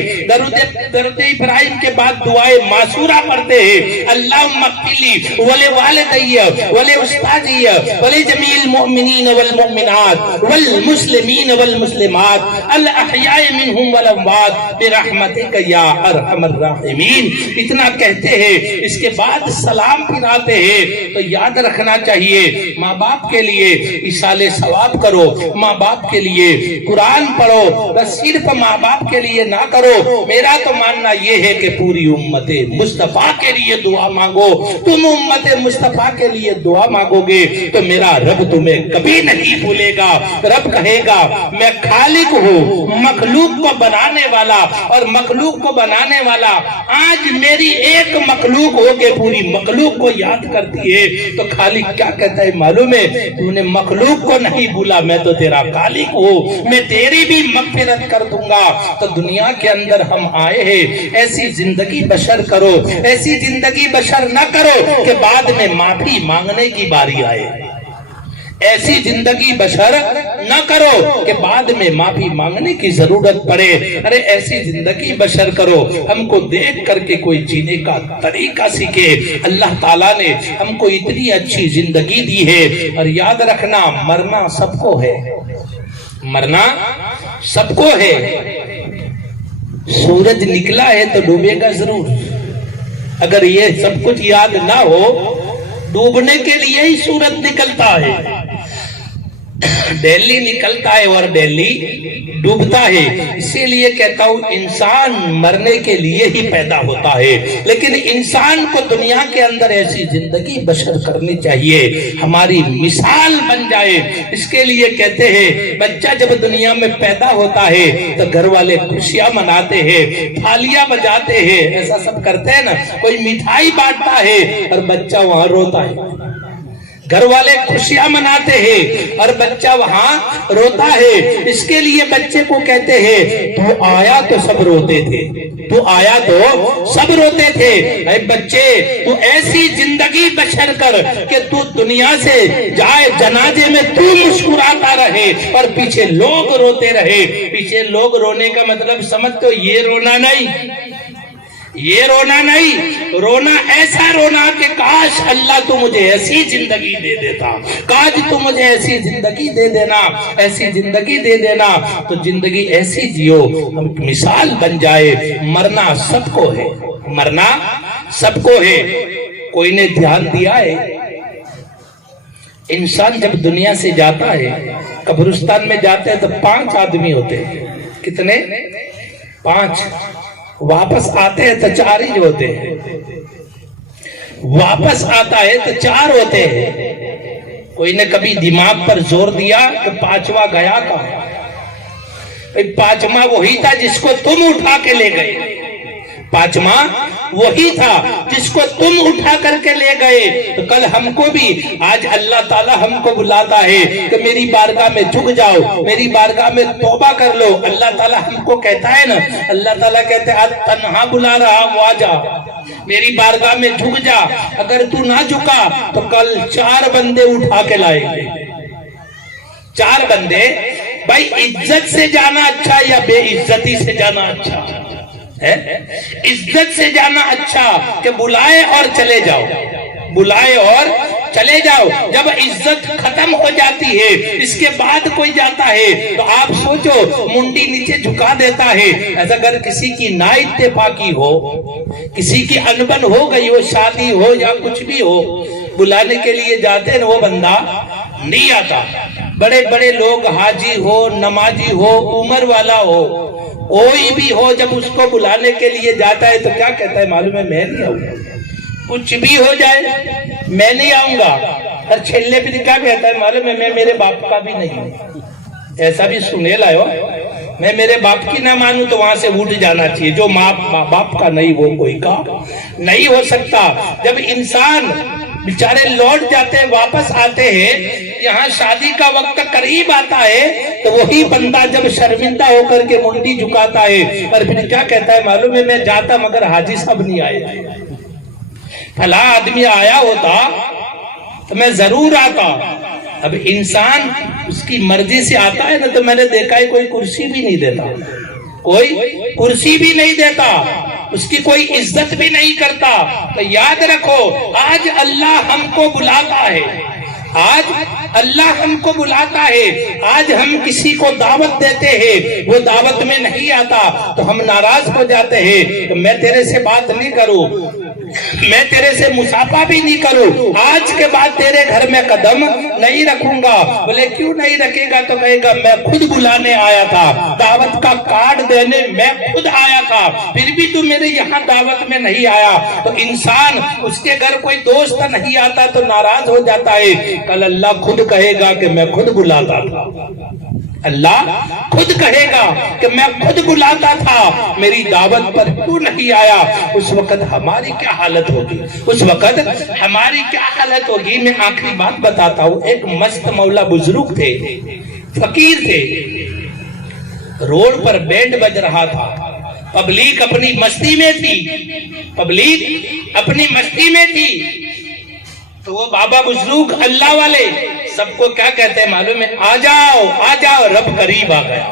درود ابراہیم کے بعد دعائے معصورہ پڑھتے ہیں، اللہم اغفر لی ولوالدی ولاستاذی ولجمیع المؤمنین والمؤمنات والمسلمین والمسلمات الاحیاء منہم والاموات برحمتک یا ارحم الراحمین، اتنا کہتے ہیں۔ اس کے بعد سلام پھراتے ہیں۔ تو یاد رکھنا چاہیے ماں باپ کے لیے ایصال ثواب کرو، ماں باپ کے لیے قرآن پڑھو، بس صرف ماں باپ کے لیے نہ کرو۔ میرا تو ماننا یہ ہے کہ پوری امت مصطفیٰ کے لیے دعا مانگو۔ تم امت مصطفیٰ کے لیے دعا مانگو گے تو میرا رب تمہیں کبھی نہیں بھولے گا۔ رب کہے گا میں خالق ہوں، مخلوق کو بنانے والا، اور مخلوق کو بنانے والا آج میری ایک مخلوق ہو کے پوری مخلوق کو یاد کرتی ہے تو خالق کیا کہتا ہے معلوم ہے؟ تو نے مخلوق کو نہیں بھولا، میں تو تیرا خالق ہوں، میں تیری بھی مغفرت کر دوں گا۔ تو دنیا کے اندر ہم آئے ہیں، ایسی زندگی بشر کرو، ایسی زندگی بشر نہ کرو کہ بعد میں معافی مانگنے کی باری آئے، ایسی زندگی بشر نہ کرو کہ بعد میں معافی مانگنے کی ضرورت پڑے۔ ارے ایسی زندگی بشر کرو ہم کو دیکھ کر کے کوئی جینے کا طریقہ سیکھے۔ اللہ تعالیٰ نے ہم کو اتنی اچھی زندگی دی ہے، اور یاد رکھنا مرنا سب کو ہے، مرنا سب کو ہے۔ سورج نکلا ہے تو ڈوبے گا ضرور۔ اگر یہ سب کچھ یاد نہ ہو، ڈوبنے کے لیے ہی سورج نکلتا ہے، دہلی نکلتا ہے اور دہلی ڈوبتا ہے۔ اسی لیے کہتا ہوں انسان مرنے کے لیے ہی پیدا ہوتا ہے، لیکن انسان کو دنیا کے اندر ایسی زندگی بشر کرنی چاہیے ہماری مثال بن جائے۔ اس کے لیے کہتے ہیں بچہ جب دنیا میں پیدا ہوتا ہے تو گھر والے خوشیاں مناتے ہیں، تھالیاں بجاتے ہیں، ایسا سب کرتے ہیں نا، کوئی مٹھائی بانٹتا ہے اور بچہ وہاں روتا ہے۔ گھر والے خوشیاں مناتے ہیں اور بچہ وہاں روتا ہے۔ اس کے لیے بچے کو کہتے ہیں تو آیا تو سب روتے تھے، تو آیا تو سب روتے تھے۔ اے بچے تو ایسی زندگی بشر کر کہ تو دنیا سے جائے جنازے میں تو مسکراتا رہے اور پیچھے لوگ روتے رہے۔ پیچھے لوگ رونے کا مطلب سمجھ تو یہ رونا نہیں، یہ رونا نہیں، رونا ایسا رونا کہ کاش اللہ تو مجھے ایسی زندگی دے دیتا، کاش تو مجھے ایسی زندگی دے دینا، ایسی زندگی دے دینا تو زندگی ایسی جیو ہم مثال بن جائے۔ مرنا سب کو ہے، مرنا سب کو ہے۔ کوئی نے دھیان دیا ہے انسان جب دنیا سے جاتا ہے، قبرستان میں جاتے ہیں تو 5 آدمی ہوتے ہیں، کتنے؟ 5۔ واپس آتے ہیں تو 4 ہی ہوتے ہیں، واپس آتا ہے تو 4 ہوتے ہیں۔ کوئی نے کبھی دماغ پر زور دیا کہ 5واں گیا کہاں؟ 5واں وہی تھا جس کو تم اٹھا کے لے گئے، 5واں وہی تھا جس کو تم اٹھا کر کے لے گئے۔ تو کل ہم کو بھی آج اللہ تعالیٰ ہم کو بلاتا ہے کہ میری بارگاہ میں جھک جاؤ، میری بارگاہ میں توبہ کر لو۔ اللہ تعالیٰ ہم کو کہتا ہے نا، اللہ تعالیٰ کہتے ہیں آج تنہا بلا رہا ہوں، آ جا میری بارگاہ میں جھک جا۔ اگر تو نہ جھکا تو کل 4 بندے اٹھا کے لائیں گے، 4 بندے۔ بھائی عزت سے جانا اچھا یا بے عزتی سے جانا اچھا ہے؟ عزت سے جانا اچھا کہ بلائے اور چلے جاؤ، بلائے اور چلے جاؤ۔ جب عزت ختم ہو جاتی ہے اس کے بعد کوئی جاتا ہے تو آپ سوچو منڈی نیچے جھکا دیتا ہے۔ ایسا اگر کسی کی نا اتفاقی ہو، کسی کی انبن ہو گئی ہو، شادی ہو یا کچھ بھی ہو، بلانے کے لیے جاتے ہیں وہ بندہ نہیں آتا۔ بڑے بڑے لوگ، حاجی ہو، نمازی ہو، عمر والا ہو، کوئی بھی ہو، جب اس کو بلانے کے لیے جاتا ہے تو کیا کہتا ہے معلوم ہے؟ میں نہیں آؤں گا، کچھ بھی ہو جائے میں نہیں آؤں گا۔ اور چھلے پہ کیا کہتا ہے معلوم ہے؟ میں میرے باپ کا بھی نہیں ہوں۔ ایسا بھی سنے لائے ہو، میں میرے باپ کی نہ مانوں تو وہاں سے اٹھ جانا چاہیے. جو باپ کا نہیں وہ کوئی کا نہیں ہو سکتا. جب انسان بیچارے لوٹ جاتے ہیں, واپس آتے ہیں, یہاں شادی کا وقت قریب آتا ہے تو وہی بندہ جب شرمندہ ہو کر کے منڈی جھکاتا ہے اور پھر کیا کہتا ہے معلوم ہے, میں جاتا مگر حاجی صاحب نہیں آئے, فلاں آدمی آیا ہوتا تو میں ضرور آتا. اب انسان اس کی مرضی سے آتا ہے نا, تو میں نے دیکھا ہے کوئی کرسی بھی نہیں دیتا, کوئی کرسی بھی نہیں دیتا, اس کی کوئی عزت بھی نہیں کرتا. تو یاد رکھو آج اللہ ہم کو بلاتا ہے, آج اللہ ہم کو بلاتا ہے. آج ہم کسی کو دعوت دیتے ہیں, وہ دعوت میں نہیں آتا تو ہم ناراض ہو جاتے ہیں. تو میں تیرے سے بات نہیں کروں, میں تیرے سے مصافحہ بھی نہیں کروں, آج کے بعد تیرے گھر میں قدم نہیں رکھوں گا. بولے کیوں نہیں رکھے گا؟ تو کہے گا میں خود بلانے آیا تھا, دعوت کا کارڈ دینے میں خود آیا تھا, پھر بھی تو میرے یہاں دعوت میں نہیں آیا. تو انسان اس کے گھر کوئی دوست نہیں آتا تو ناراض ہو جاتا ہے. کل اللہ خود کہے گا کہ میں خود بلاتا تھا, اللہ خود کہے گا کہ میں خود بلاتا تھا, میری دعوت پر کیوں نہیں آیا؟ اس وقت ہماری کیا حالت ہوگی, اس وقت ہماری کیا حالت ہوگی. میں آخری بات بتاتا ہوں. ایک مست مولا بزرگ تھے, فقیر تھے, روڈ پر بینڈ بج رہا تھا, پبلک اپنی مستی میں تھی, پبلک اپنی مستی میں تھی. تو وہ بابا بزرگ اللہ والے سب کو کیا کہتے ہیں معلوم ہے؟ آ جاؤ آ جاؤ, رب قریب آ گیا,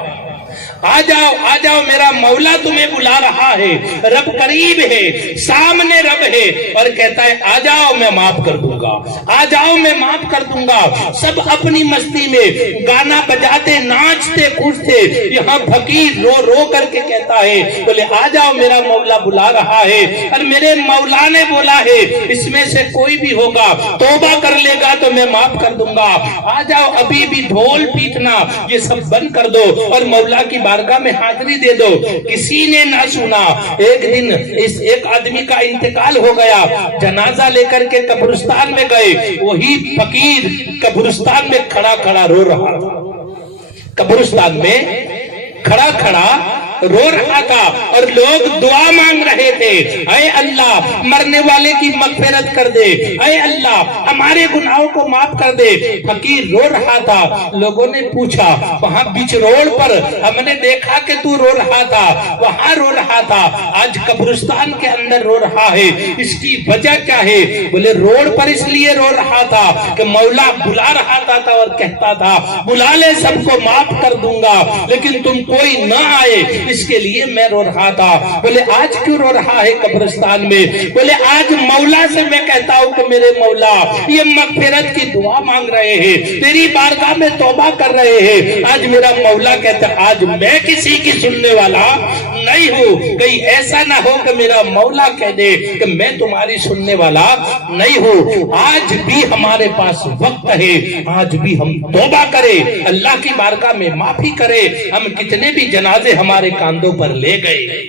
آ جاؤ آ جاؤ, میرا مولا تمہیں بلا رہا ہے, رب قریب ہے, سامنے رب ہے, اور کہتا ہے آ جاؤ میں معاف کر دوں گا, آ جاؤ میں معاف کر دوں گا. سب اپنی مستی میں گانا بجاتے ناچتے کودتے, یہاں فقیر رو رو کر کے کہتا ہے بولے آ جاؤ میرا مولا بلا رہا ہے, اور میرے مولا نے بولا ہے اس میں سے کوئی بھی ہوگا توبہ کر لے گا تو میں معاف کر دوں گا. آ جاؤ, ابھی بھی ڈھول پیٹنا یہ سب بند کر دو اور مولا کی بارگاہ میں حاضری دے دو. کسی نے نہ سنا. ایک دن ایک آدمی کا انتقال ہو گیا, جنازہ لے کر کے قبرستان میں گئے, وہی فقیر قبرستان میں کھڑا کھڑا رو رہا تھا, قبرستان میں کھڑا کھڑا رو رہا تھا, اور لوگ دعا مانگ رہے تھے, اے اللہ مرنے والے کی مغفرت کر دے, اے اللہ ہمارے گناہوں کو معاف کر دے. فقیر رو رہا تھا. لوگوں نے پوچھا, وہاں بیچ روڈ پر ہم نے دیکھا کہ تو رو رہا تھا, وہاں رو رہا تھا, آج قبرستان کے اندر رو رہا ہے, اس کی وجہ کیا ہے؟ بولے روڈ پر اس لیے رو رہا تھا کہ مولا بلا رہا تھا اور کہتا تھا بلا لے سب کو معاف کر دوں گا, لیکن تم کوئی نہ آئے, اس کے لیے میں رو رہا تھا. بولے آج کیوں رو رہا ہے قبرستان میں؟ بولے آج مولا سے میں کہتا ہوں کہ میرے مولا یہ مغفرت کی دعا مانگ رہے ہیں, تیری بارگاہ میں توبہ کر رہے ہیں. آج میرا مولا کہتا ہے آج میں کسی کی سننے والا نہیں ہوں, کہیں ایسا نہ ہو کہ میرا مولا کہہ دے کہ میں تمہاری سننے والا نہیں ہوں. آج بھی ہمارے پاس وقت ہے, آج بھی ہم توبہ کریں, اللہ کی بارگاہ میں معافی کریں. ہم کتنے بھی جنازے ہمارے کاندھوں پر لے گئے,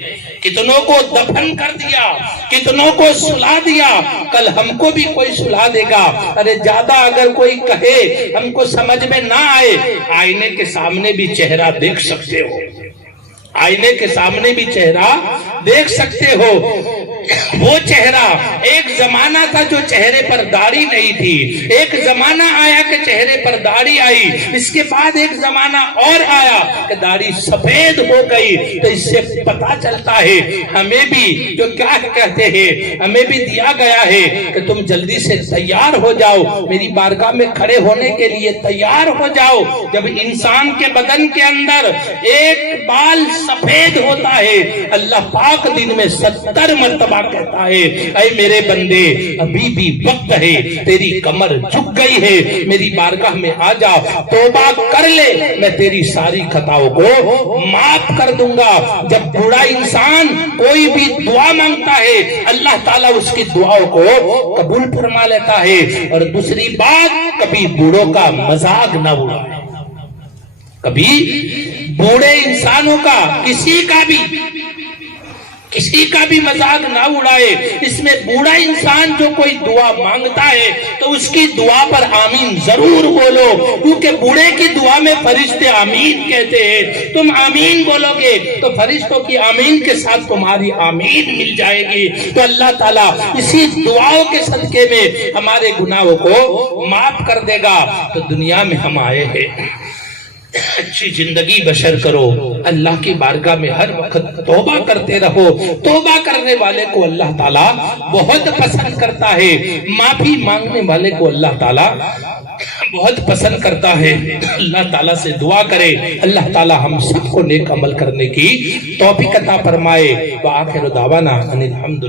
کتنوں کو دفن کر دیا, کتنوں کو سلا دیا, کل ہم کو بھی کوئی سلا دے گا. ارے زیادہ اگر کوئی کہے ہم کو سمجھ میں نہ آئے, آئینے کے سامنے بھی چہرہ دیکھ سکتے ہو, آئینے کے سامنے بھی چہرہ دیکھ سکتے ہو. وہ چہرہ ایک زمانہ تھا جو چہرے پر داڑھی نہیں تھی, ایک زمانہ آیا کہ چہرے پر داڑھی آئی, اس کے بعد ایک زمانہ اور آیا کہ داڑھی سفید ہو گئی. تو اس سے پتا چلتا ہے ہمیں بھی جو کیا کہتے ہیں, ہمیں بھی دیا گیا ہے کہ تم جلدی سے تیار ہو جاؤ, میری بارگاہ میں کھڑے ہونے کے لیے تیار ہو جاؤ. جب انسان کے بدن کے اندر ایک بال سفید ہوتا ہے, اللہ پاک دن میں 70 مرتبہ کہتا ہے اے میرے بندے ابھی بھی وقت ہے, تیری کمر جھک گئی ہے, میری بارگاہ میں آ جا, توبہ کر لے, میں تیری ساری خطاؤں کو معاف کر دوں گا. جب بوڑھا انسان کوئی بھی دعا مانگتا ہے اللہ تعالیٰ اس کی دعاؤں کو قبول فرما لیتا ہے. اور دوسری بات, کبھی بوڑھوں کا مذاق نہ اڑائے, کبھی بوڑھے انسانوں کا کسی کا بھی کسی کا بھی مذاق نہ اڑائے. اس میں بوڑھا انسان جو کوئی دعا مانگتا ہے تو اس کی دعا پر آمین ضرور بولو، کیونکہ بوڑھے کی دعا میں فرشتے آمین کہتے ہیں. تم آمین بولو گے تو فرشتوں کی آمین کے ساتھ تمہاری آمین مل جائے گی. تو اللہ تعالیٰ اسی دعاؤں کے صدقے میں ہمارے گناہوں کو معاف کر دے گا. تو دنیا میں ہم آئے ہیں، اچھی زندگی بشر کرو، اللہ کی بارگاہ میں ہر وقت توبہ کرتے رہو. توبہ کرنے والے کو اللہ تعالیٰ بہت پسند کرتا ہے، معافی مانگنے والے کو اللہ تعالیٰ بہت پسند کرتا ہے. اللہ تعالیٰ سے دعا کرے اللہ تعالیٰ ہم سب کو نیک عمل کرنے کی توفیق عطا فرمائے. وآخر دعوانا ان الحمد